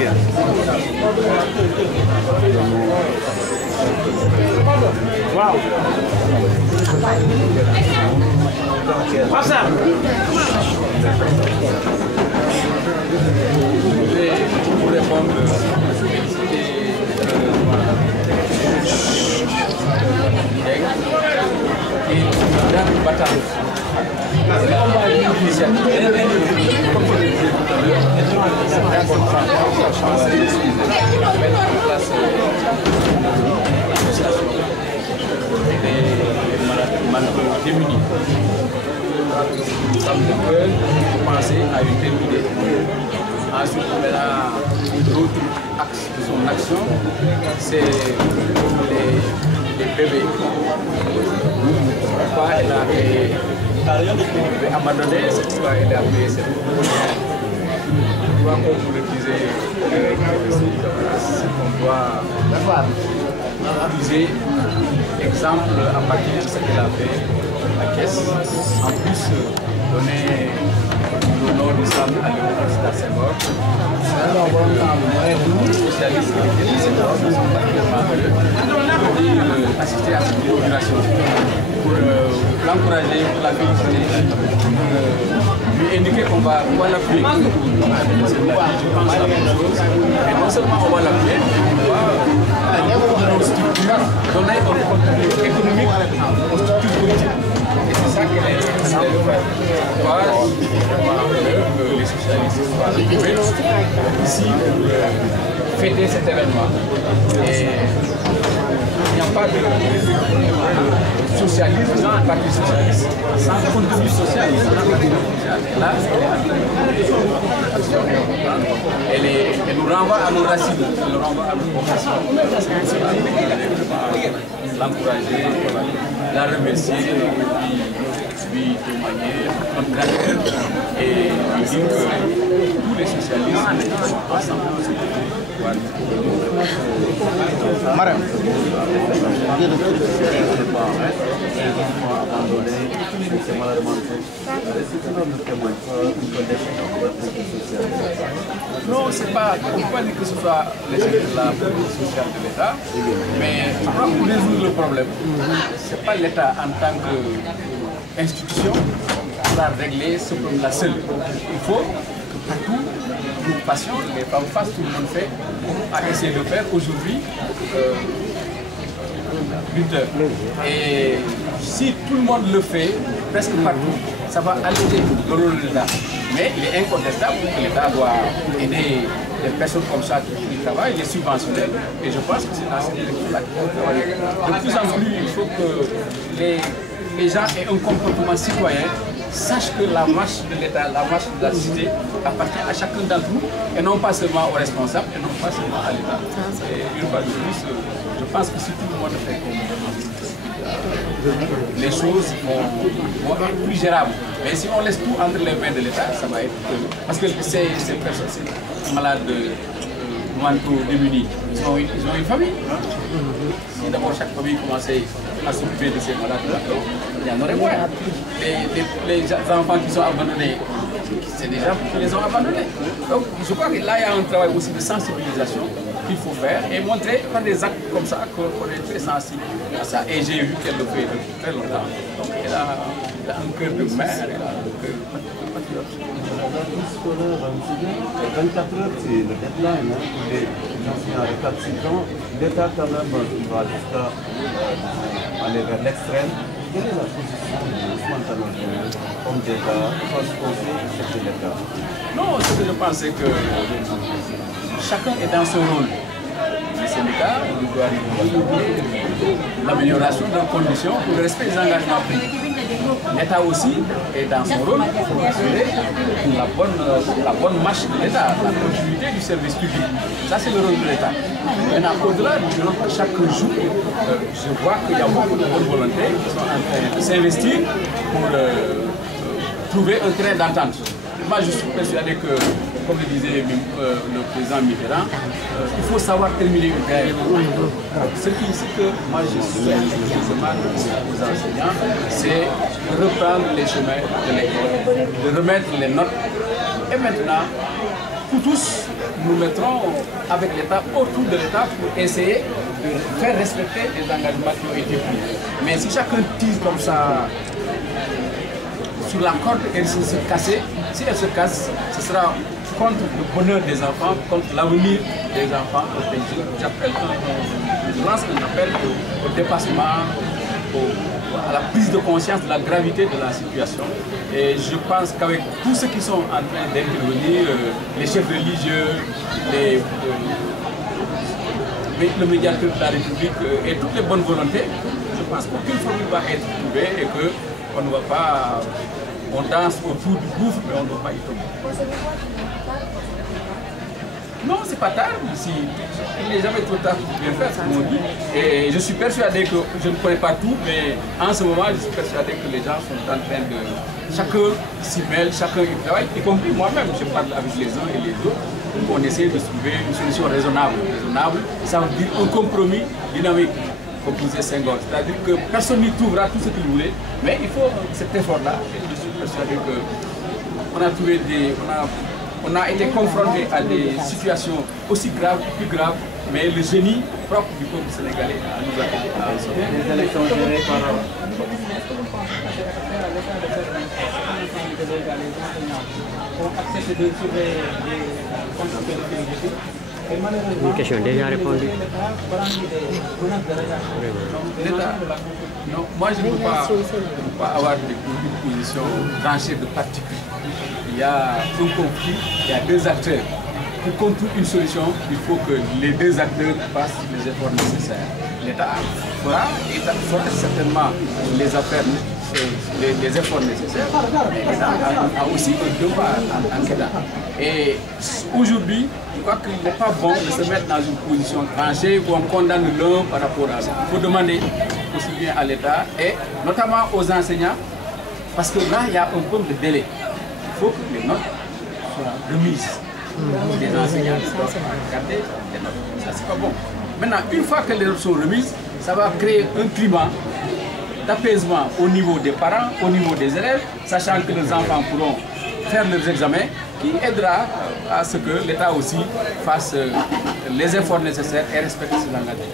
Wow. What's up? Pour répondre, et dans le bataille, démunis. Nous sommes penser à une telle idée. Ensuite, on a l'autre axe de son action, c'est les bébés. Pourquoi elle a abandonné cette fois, elle a fait cette proposition. Comme vous le disiez, on doit utiliser exemple à partir de ce qu'elle a fait la caisse. En plus, donner le nom du centre à l'Université Senghor. Les spécialistes qui étaient de Senghor sont particulièrement heureux d'assister à cette inauguration pour l'encourager, pour la féliciter, pour lui indiquer qu'on va l'appuyer. Je pense la même chose. Et non seulement on va l'appuyer, mais on va nos structures donner un contenu économique aux structures politiques. Et c'est ça qu'elle est en train de faire. Les socialistes soient retrouvés ici pour fêter cet événement. Et il n'y a pas de socialisme, un parti socialiste, sans contenu social. Là, elle nous renvoie à nos racines, elle nous renvoie à nos vocations. L'encourager, la remercier, lui témoigner notre gratitude et dire que tous les socialistes sont ensemble. Madame, non, c'est pas, on ne peut pas dire que ce soit l'échec de la politique sociale de l'État, mais je crois que pour résoudre le problème, ce n'est pas l'État en tant qu'institution qui va régler ce problème-là seul. Il faut que partout, nous passions, les femmes fassent, tout le monde fait, à essayer de faire aujourd'hui 8 heures. Et si tout le monde le fait, presque partout, ça va alléger le rôle de l'État. Mais il est incontestable que l'État doit aider des personnes comme ça qui travaillent, les subventionner. Et je pense que c'est dans cette direction-là qu'il faut travailler. De plus en plus, il faut que les gens aient un comportement citoyen, sachent que la marche de l'État, la marche de la cité appartient à chacun d'entre nous, et non pas seulement aux responsables, et non pas seulement à l'État. Et une fois de plus, je pense que si tout le monde fait comme les choses vont être plus gérables. Mais si on laisse tout entre les mains de l'État, ça va être... Parce que ces personnes, ces malades mentaux démunis, ils ont une famille. Si d'abord chaque famille commençait à s'occuper de ces malades, il y en aurait moins. Les enfants qui sont abandonnés, c'est des gens qui les ont abandonnés. Donc je crois que là, il y a un travail aussi de sensibilisation qu'il faut faire et montrer par des actes comme ça qu'on est très sensible à ça. Et j'ai vu qu'elle le fait depuis très longtemps. Donc elle a un cœur de mère, elle a un cœur de patriote. 24 heures, c'est le deadline pour les enseignants de 4-6 ans. L'État, quand même, qui va jusqu'à aller vers l'extrême. Quelle est la position de Ousmane Tanor Dieng, homme d'État, conseil chef de l'État? Non, ce que je pense, c'est que chacun est dans son rôle. Les syndicats doivent l'amélioration de leurs conditions pour le respect des engagements pris. L'État aussi est dans son rôle pour assurer la bonne marche de l'État, la continuité du service public. Ça, c'est le rôle de l'État. Maintenant, au-delà du rôle que chaque jour, je vois qu'il y a beaucoup de bonne volonté qui sont en train de s'investir pour trouver un terrain d'entente. Moi, je suis persuadé que, comme le disait le président Mitterrand, il faut savoir terminer une guerre. Ce que moi je souhaite aux enseignants, c'est de reprendre les chemins de l'école, de remettre les notes et maintenant, pour tous, nous mettrons avec l'État, autour de l'État, pour essayer de faire respecter les engagements qui ont été pris. Mais si chacun tise comme ça sur la corde et se casser, si elle se casse, ce sera contre le bonheur des enfants, contre l'avenir des enfants au pays. Je lance un appel au dépassement, à la prise de conscience de la gravité de la situation. Et je pense qu'avec tous ceux qui sont en train d'intervenir, les chefs religieux, le médiateur de la République et toutes les bonnes volontés, je pense qu'aucune formule va être trouvée et qu'on ne va pas, on danse autour du gouffre, mais on ne va pas y tomber. Non, c'est pas tard ici. Il n'est jamais trop tard pour bien faire, comme on dit. Et je suis persuadé que, je ne connais pas tout, mais en ce moment, je suis persuadé que les gens sont en train de... Chacun s'y mêle, chacun y travaille, y compris moi-même. Je parle avec les uns et les autres. On essaie de trouver une solution raisonnable. Ça veut dire un compromis dynamique, comme disait Senghor. C'est-à-dire que personne n'y trouvera tout ce qu'il voulait, mais il faut cet effort-là. Et je suis persuadé qu'on a trouvé des... On a été confronté à des situations aussi graves, plus graves, mais le génie propre du peuple sénégalais nous a aidé à sortir. Les élections gérées par... Une question déjà répondue. L'État, non, moi je ne peux pas avoir une position tranchée de particulier. Il y a un conflit, il y a deux acteurs. Pour qu'on trouve une solution, il faut que les deux acteurs fassent les efforts nécessaires. L'État fera certainement les efforts nécessaires, mais l'État a aussi un devoir en État. Et aujourd'hui, je crois qu'il n'est pas bon de se mettre dans une position tranchée où on condamne l'un par rapport à ça. Il faut demander aussi bien à l'État et notamment aux enseignants, parce que là, il y a un peu de délai. Il faut que les notes soient remises. Les enseignants doivent regarder les notes. Ça, c'est pas bon. Maintenant, une fois que les notes sont remises, ça va créer un climat d'apaisement au niveau des parents, au niveau des élèves, sachant que les enfants pourront faire leurs examens, qui aidera à ce que l'État aussi fasse les efforts nécessaires et respecte ses engagements.